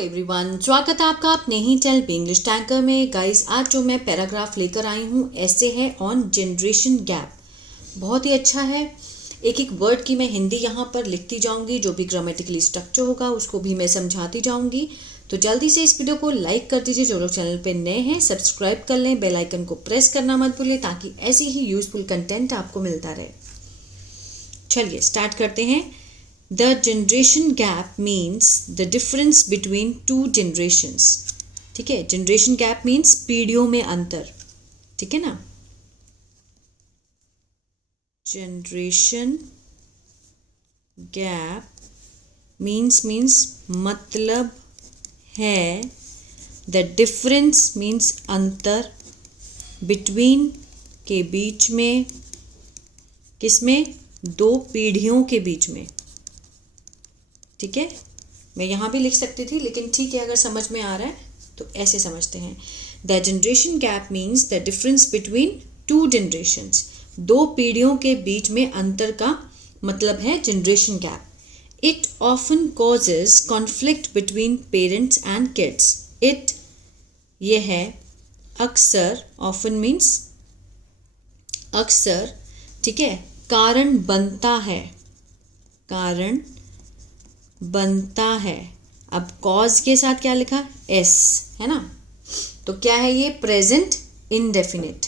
Everyone, स्वागत है आपका अपने ही चैनल पे इंग्लिश टैंकर में। गाइस, आज जो मैं पैराग्राफ लेकर आई हूँ ऐसे है ऑन जनरेशन गैप। बहुत ही अच्छा है। एक एक वर्ड की मैं हिंदी यहाँ पर लिखती जाऊँगी, जो भी ग्रामेटिकली स्ट्रक्चर होगा उसको भी मैं समझाती जाऊँगी। तो जल्दी से इस वीडियो को लाइक कर दीजिए। जो लोग चैनल पे नए हैं सब्सक्राइब कर लें, बेल आइकन को प्रेस करना मत भूलिए ताकि ऐसी ही यूजफुल कंटेंट आपको मिलता रहे। चलिए स्टार्ट करते हैं। The generation gap means the difference between two generations। ठीक है, generation gap means पीढ़ियों में अंतर। ठीक है ना। generation gap means मतलब है, the difference means अंतर, between के बीच में, किसमें, दो पीढ़ियों के बीच में। ठीक है, मैं यहाँ भी लिख सकती थी लेकिन ठीक है, अगर समझ में आ रहा है तो ऐसे समझते हैं। The generation gap means the difference between two generations. दो पीढ़ियों के बीच में अंतर का मतलब है generation gap. It often causes conflict between parents and kids. It ये है, अक्सर, ऑफन मीन्स अक्सर, ठीक है, कारण बनता है, कारण बनता है। अब कॉज के साथ क्या लिखा, एस, है ना। तो क्या है ये, प्रेजेंट इनडेफिनिट।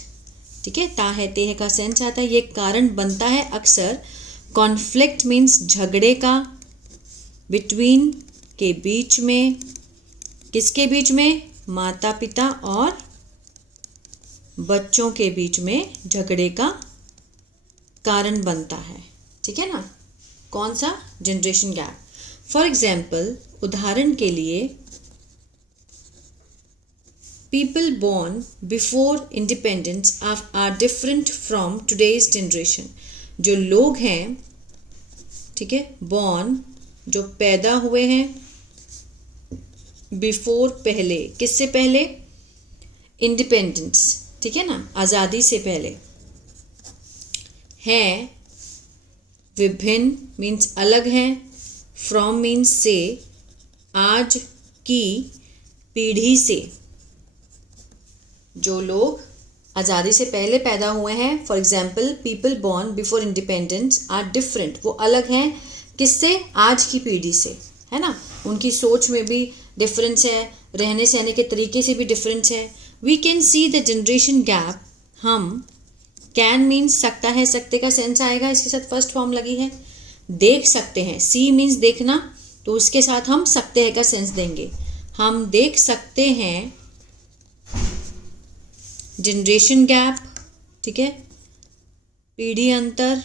ठीक है, ता है ते है का सेंस आता है। ये कारण बनता है अक्सर। कॉन्फ्लिक्ट मीन्स झगड़े का, बिटवीन के बीच में, किसके बीच में, माता पिता और बच्चों के बीच में झगड़े का कारण बनता है। ठीक है ना। कौन सा, जनरेशन गैप। फॉर एग्जाम्पल, उदाहरण के लिए, people born before independence are different from today's generation. जो लोग हैं, ठीक है, बोर्न जो पैदा हुए हैं, बिफोर पहले, किससे पहले, इंडिपेंडेंस, ठीक है ना, आज़ादी से पहले, हैं, विभिन्न मीन्स अलग हैं, फ्रॉम मीन्स से, आज की पीढ़ी से। जो लोग आज़ादी से पहले पैदा हुए हैं, for example people born before independence are different, वो अलग हैं किससे, आज की पीढ़ी से, है ना। उनकी सोच में भी डिफरेंस है, रहने सहने के तरीके से भी डिफरेंस है। We can see the generation gap. हम, कैन मीन्स सकता है, सकते का सेंस आएगा, इसके साथ फर्स्ट फॉर्म लगी है। देख सकते हैं, सी मीन्स देखना, तो उसके साथ हम सकते हैं का सेंस देंगे। हम देख सकते हैं जनरेशन गैप, ठीक है, पीढ़ी अंतर,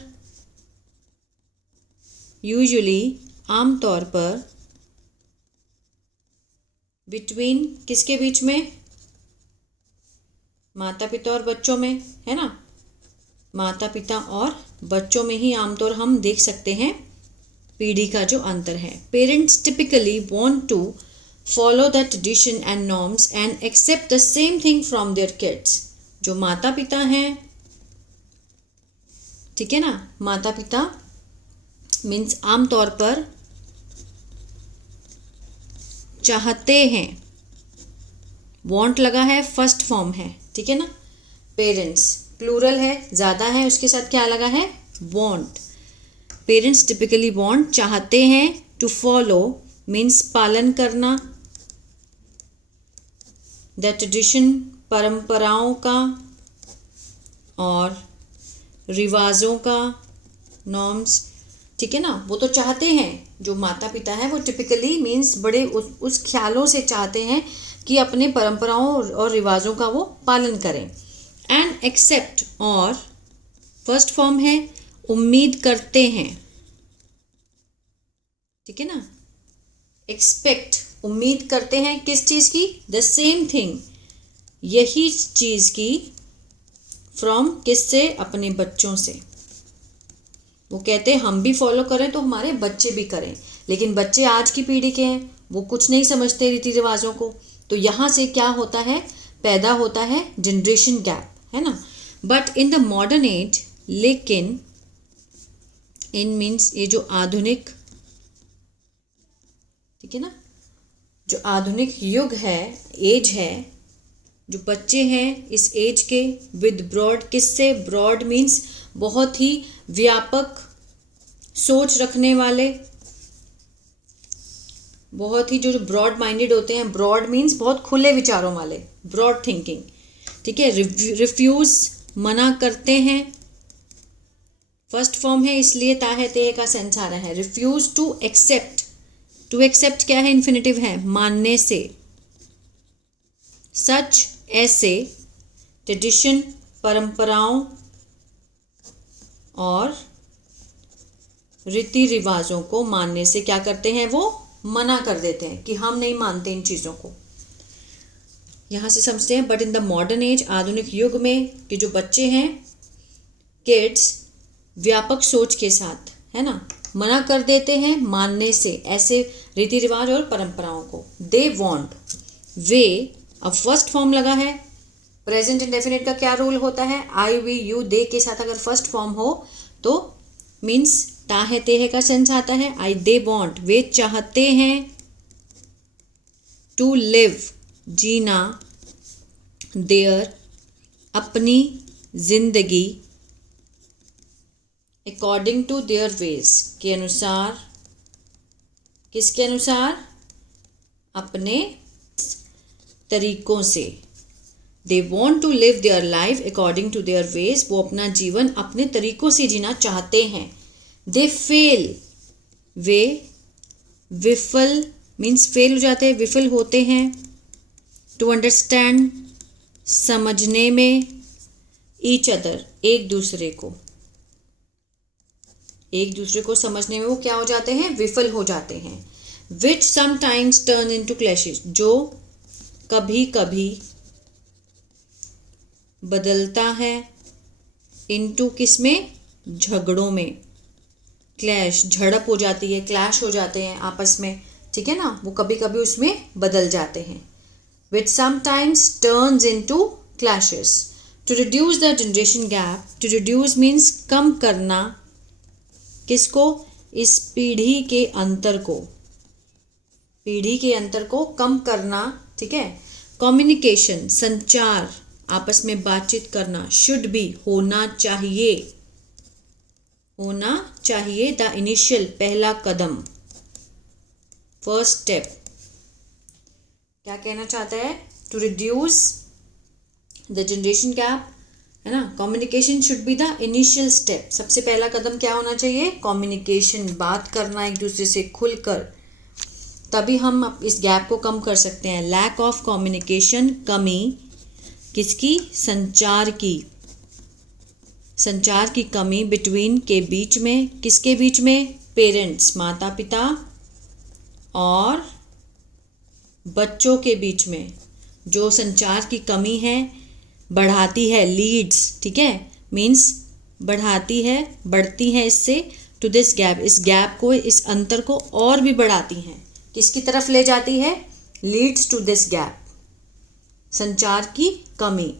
यूजुअली आमतौर पर, बिटवीन किसके बीच में, माता पिता और बच्चों में, है ना। माता पिता और बच्चों में ही आमतौर हम देख सकते हैं पीढ़ी का जो अंतर है। Parents typically want to follow the tradition and norms and accept the same thing from their kids. जो माता पिता हैं, ठीक है ना, माता पिता मीन्स आमतौर पर चाहते हैं, वांट लगा है, फर्स्ट फॉर्म है, ठीक है ना। पेरेंट्स प्लूरल है, ज़्यादा है, उसके साथ क्या लगा है, वांट। पेरेंट्स टिपिकली वांट, चाहते हैं, टू फॉलो मीन्स पालन करना, द ट्रेडिशन परंपराओं का और रिवाजों का, नॉर्म्स, ठीक है ना। वो तो चाहते हैं, जो माता पिता है वो टिपिकली मीन्स बड़े उस ख्यालों से चाहते हैं कि अपने परंपराओं और रिवाजों का वो पालन करें। एंड एक्सेप्ट, और फर्स्ट फॉर्म है, उम्मीद करते हैं, ठीक है ना। एक्सपेक्ट, उम्मीद करते हैं किस चीज़ की, द सेम थिंग, यही चीज़ की, फ्रॉम किससे, अपने बच्चों से। वो कहते हैं हम भी फॉलो करें तो हमारे बच्चे भी करें, लेकिन बच्चे आज की पीढ़ी के हैं, वो कुछ नहीं समझते रीति रिवाजों को। तो यहाँ से क्या होता है, पैदा होता है जनरेशन गैप, है ना। But in the modern age, लेकिन इन मीन्स ये जो आधुनिक, ठीक है ना, जो आधुनिक युग है, एज है, जो बच्चे हैं इस एज के, विद ब्रॉड, किससे? ब्रॉड मीन्स बहुत ही व्यापक सोच रखने वाले, बहुत ही जो ब्रॉड माइंडेड होते हैं, ब्रॉड मीन्स बहुत खुले विचारों वाले, ब्रॉड थिंकिंग, ठीक है। रिफ्यूज मना करते हैं, फर्स्ट फॉर्म है इसलिए ता है ते है का सेंस आ रहा है। Refuse to accept, to accept क्या है? इन्फिनेटिव है, मानने से। सच, ऐसे। ट्रेडिशन, परंपराओं और रीति रिवाजों को मानने से क्या करते हैं? वो मना कर देते हैं कि हम नहीं मानते इन चीज़ों को। यहाँ से समझते हैं, but in the modern age, आधुनिक युग में कि जो बच्चे हैं, किड्स, व्यापक सोच के साथ, है ना, मना कर देते हैं मानने से ऐसे रीति रिवाज और परंपराओं को। दे वॉन्ट, वे, अब फर्स्ट फॉर्म लगा है। प्रेजेंट इंडेफिनिट का क्या रूल होता है? आई, वी, यू, दे के साथ अगर फर्स्ट फॉर्म हो तो मीन्स ता है ते है का सेंस आता है। आई, दे वॉन्ट, वे चाहते हैं। To live, Jeena. देयर, अपनी जिंदगी। अकॉर्डिंग टू देयर वेज, के अनुसार, किसके अनुसार? अपने तरीकों से। They want to live their life according to their ways, वो अपना जीवन अपने तरीकों से जीना चाहते हैं। दे फेल, वे विफल मीन्स फेल हो जाते हैं, विफल होते हैं। टू अंडरस्टैंड, समझने में। ईच अदर, एक दूसरे को, एक दूसरे को समझने में वो क्या हो जाते हैं? विफल हो जाते हैं। Which sometimes turn into clashes, जो कभी कभी बदलता है इनटू, किसमें? झगड़ों में। क्लैश, झड़प हो जाती है, क्लैश हो जाते हैं आपस में, ठीक है ना, वो कभी कभी उसमें बदल जाते हैं। Which sometimes turns into clashes. To reduce the generation gap, to reduce means कम करना, किसको? इस पीढ़ी के अंतर को, पीढ़ी के अंतर को कम करना, ठीक है। कम्युनिकेशन, संचार, आपस में बातचीत करना। शुड बी, होना चाहिए, होना चाहिए। द इनिशियल, पहला कदम, फर्स्ट स्टेप। क्या कहना चाहता है? To reduce the generation gap, है ना। Communication should be the initial step, सबसे पहला कदम क्या होना चाहिए? कम्युनिकेशन, बात करना एक दूसरे से खुलकर, तभी हम इस गैप को कम कर सकते हैं। लैक ऑफ कम्युनिकेशन, कमी, किसकी? संचार की, संचार की कमी। बिटवीन, के बीच में, किसके बीच में? पेरेंट्स, माता पिता और बच्चों के बीच में जो संचार की कमी है बढ़ाती है। लीड्स, ठीक है, मीन्स बढ़ाती है, बढ़ती है इससे। टू दिस गैप, इस गैप को, इस अंतर को और भी बढ़ाती हैं, किसकी तरफ ले जाती है? लीड्स टू दिस गैप, संचार की कमी।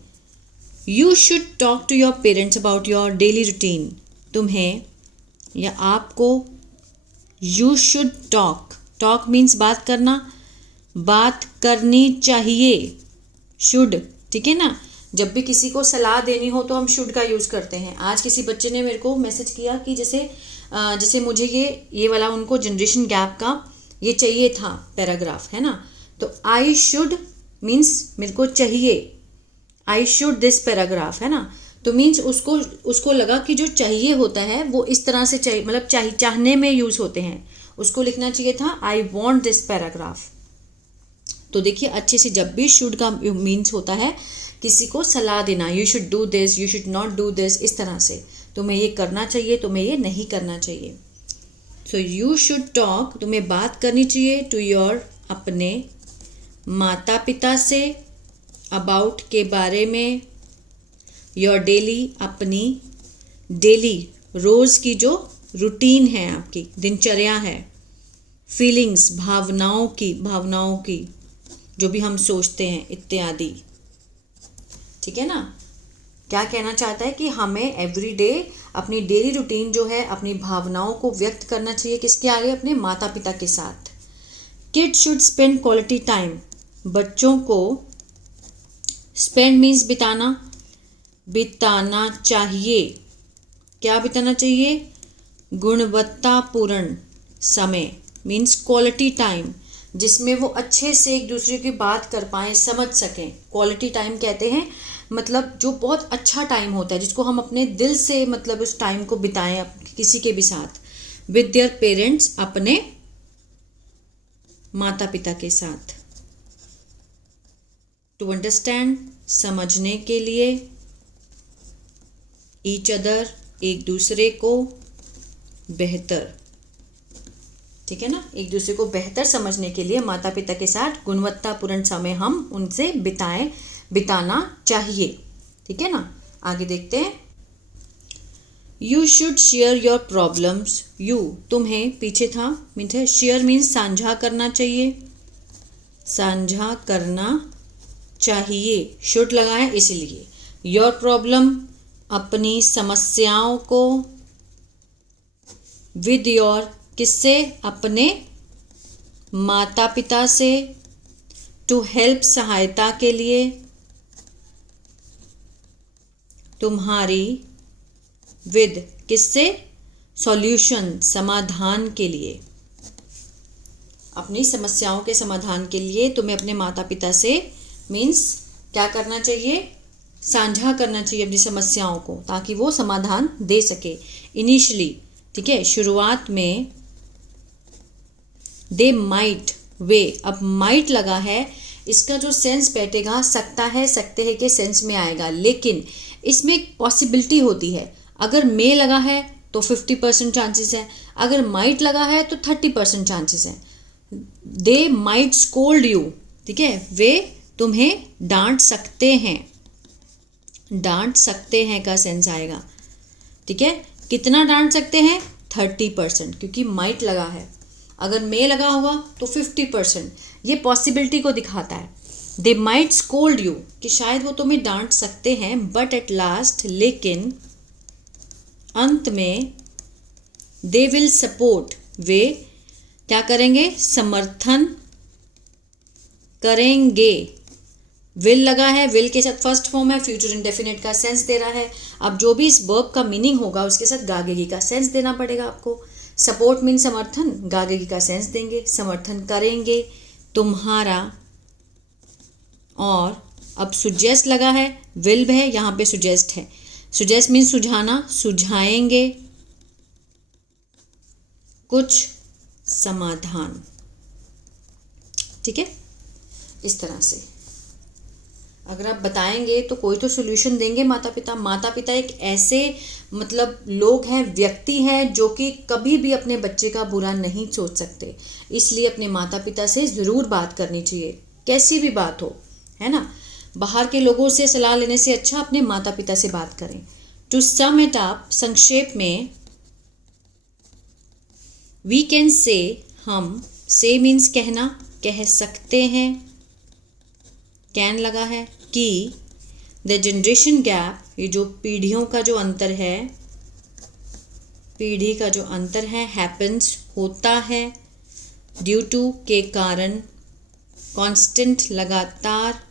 You should talk to your parents about your daily routine, तुम्हें या आपको, you should talk, talk means बात करना, बात करनी चाहिए। शुड, ठीक है ना, जब भी किसी को सलाह देनी हो तो हम शुड का यूज़ करते हैं। आज किसी बच्चे ने मेरे को मैसेज किया कि जैसे मुझे ये वाला उनको जनरेशन गैप का ये चाहिए था पैराग्राफ, है ना, तो आई शुड मीन्स मेरे को चाहिए, आई शुड दिस पैराग्राफ, है ना, तो मीन्स उसको लगा कि जो चाहिए होता है वो इस तरह से चाहिए, मतलब चाहने में यूज़ होते हैं, उसको लिखना चाहिए था आई वॉन्ट दिस पैराग्राफ। तो देखिए अच्छे से, जब भी शुड का मीन्स होता है किसी को सलाह देना, you should do this, you should not do this, इस तरह से, तुम्हें ये करना चाहिए, तुम्हें ये नहीं करना चाहिए। सो यू शुड टॉक, तुम्हें बात करनी चाहिए, टू योर, अपने माता पिता से, अबाउट के बारे में, योर डेली, अपनी डेली रोज़ की जो रूटीन है, आपकी दिनचर्या है, फीलिंग्स, भावनाओं की जो भी हम सोचते हैं इत्यादि, ठीक है ना। क्या कहना चाहता है कि हमें एवरी डे अपनी डेली रूटीन जो है, अपनी भावनाओं को व्यक्त करना चाहिए, किसके आगे? अपने माता पिता के साथ। Kids should spend quality time, बच्चों को स्पेंड मीन्स बिताना, बिताना चाहिए। क्या बिताना चाहिए? गुणवत्तापूर्ण समय मीन्स क्वालिटी टाइम, जिसमें वो अच्छे से एक दूसरे की बात कर पाएँ, समझ सकें। क्वालिटी टाइम कहते हैं मतलब जो बहुत अच्छा टाइम होता है, जिसको हम अपने दिल से मतलब उस टाइम को बिताएं किसी के भी साथ। विद देयर पेरेंट्स, अपने माता पिता के साथ। टू अंडरस्टैंड, समझने के लिए। ईच अदर, एक दूसरे को बेहतर, ठीक है ना, एक दूसरे को बेहतर समझने के लिए माता पिता के साथ गुणवत्तापूर्ण समय हम उनसे बिताना चाहिए, ठीक है ना। आगे देखते हैं। You should share your problems. You, तुम्हें, पीछे था मीन्स है शेयर मीन्स साझा करना चाहिए, साझा करना चाहिए, शुड लगा है इसलिए। योर प्रॉब्लम, अपनी समस्याओं को। विद योर, किससे? अपने माता पिता से। टू हेल्प, सहायता के लिए। तुम्हारी। विद, किससे? सॉल्यूशन, समाधान के लिए। अपनी समस्याओं के समाधान के लिए तुम्हें अपने माता पिता से मीन्स क्या करना चाहिए? साझा करना चाहिए अपनी समस्याओं को, ताकि वो समाधान दे सके। इनिशियली, ठीक है, शुरुआत में। दे माइट, वे, अब माइट लगा है, इसका जो सेंस बैठेगा सकता है, सकते हैं के सेंस में आएगा, लेकिन इसमें एक पॉसिबिलिटी होती है। अगर मे लगा है तो 50% चांसेस है, अगर माइट लगा है तो 30% चांसेस है। दे माइट स्कोल्ड यू, ठीक है, वे तुम्हें डांट सकते हैं, डांट सकते हैं का सेंस आएगा, ठीक है। कितना डांट सकते हैं? 30%, क्योंकि माइट लगा है। अगर मे लगा होगा तो 50%, ये पॉसिबिलिटी को दिखाता है। दे माइट स्कोल्ड यू, कि शायद वो तुम्हें डांट सकते हैं, बट एट लास्ट, लेकिन अंत में। दे विल सपोर्ट, वे क्या करेंगे? समर्थन करेंगे। विल लगा है, विल के साथ फर्स्ट फॉर्म है, फ्यूचर इंडेफिनिट का सेंस दे रहा है। अब जो भी इस वर्ब का मीनिंग होगा उसके साथ गागेगी का सेंस देना पड़ेगा आपको। सपोर्ट मीन समर्थन, गागेगी का सेंस देंगे, समर्थन करेंगे तुम्हारा। और अब सुजेस्ट लगा है, विल है, यहाँ पे सुजेस्ट है। सुजेस्ट मीन सुझाना, सुझाएंगे कुछ समाधान, ठीक है। इस तरह से अगर आप बताएंगे तो कोई तो सोल्यूशन देंगे माता पिता। माता पिता एक ऐसे मतलब लोग हैं, व्यक्ति हैं, जो कि कभी भी अपने बच्चे का बुरा नहीं सोच सकते। इसलिए अपने माता पिता से ज़रूर बात करनी चाहिए, कैसी भी बात हो, है ना। बाहर के लोगों से सलाह लेने से अच्छा अपने माता पिता से बात करें। टू सम इट अप, संक्षेप में। वी कैन से, हम, से मीन्स कहना, कह सकते हैं, कैन लगा है, कि द जनरेशन गैप, ये जो पीढ़ियों का जो अंतर है, पीढ़ी का जो अंतर है, हैपन्स, होता है, ड्यू टू, के कारण, कांस्टेंट, लगातार,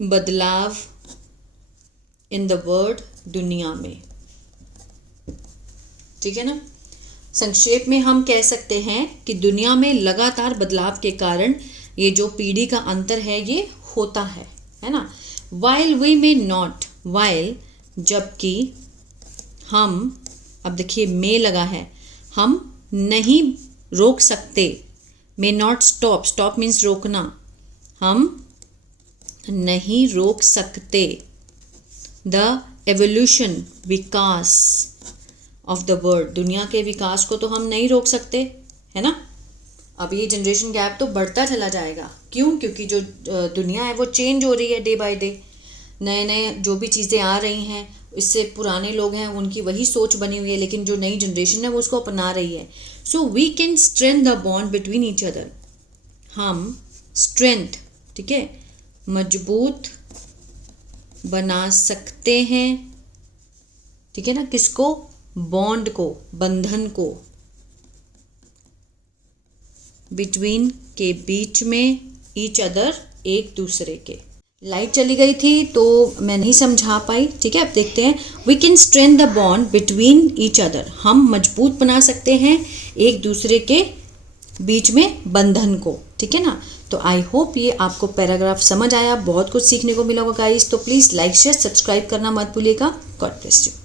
बदलाव, इन द वर्ल्ड, दुनिया में, ठीक है ना। संक्षेप में हम कह सकते हैं कि दुनिया में लगातार बदलाव के कारण ये जो पीढ़ी का अंतर है ये होता है ना। While we may not, while जबकि, हम, अब देखिए मे लगा है, हम नहीं रोक सकते। May not stop, stop means रोकना, हम नहीं रोक सकते। The evolution, Vikas, of the world, दुनिया के विकास को तो हम नहीं रोक सकते, है ना। अब ये जनरेशन गैप तो बढ़ता चला जाएगा। क्यों? क्योंकि जो दुनिया है वो चेंज हो रही है डे बाय डे। नए नए जो भी चीज़ें आ रही हैं, इससे पुराने लोग हैं उनकी वही सोच बनी हुई है, लेकिन जो नई जनरेशन है वो उसको अपना रही है। So we can strength the bond between each other, हम स्ट्रेंथ, ठीक है, मजबूत बना सकते हैं, ठीक है ना। किसको? बॉन्ड को, बंधन को। बिटवीन के बीच में, ईच अदर एक दूसरे के। लाइट चली गई थी तो मैं नहीं समझा पाई, ठीक है। अब देखते हैं, we can strength the bond between each other, हम मजबूत बना सकते हैं एक दूसरे के बीच में बंधन को, ठीक है ना। तो आई होप ये आपको पैराग्राफ समझ आया, बहुत कुछ सीखने को मिला होगा गाइस। तो प्लीज़ लाइक शेयर सब्सक्राइब करना मत भूलिएगा। God bless you.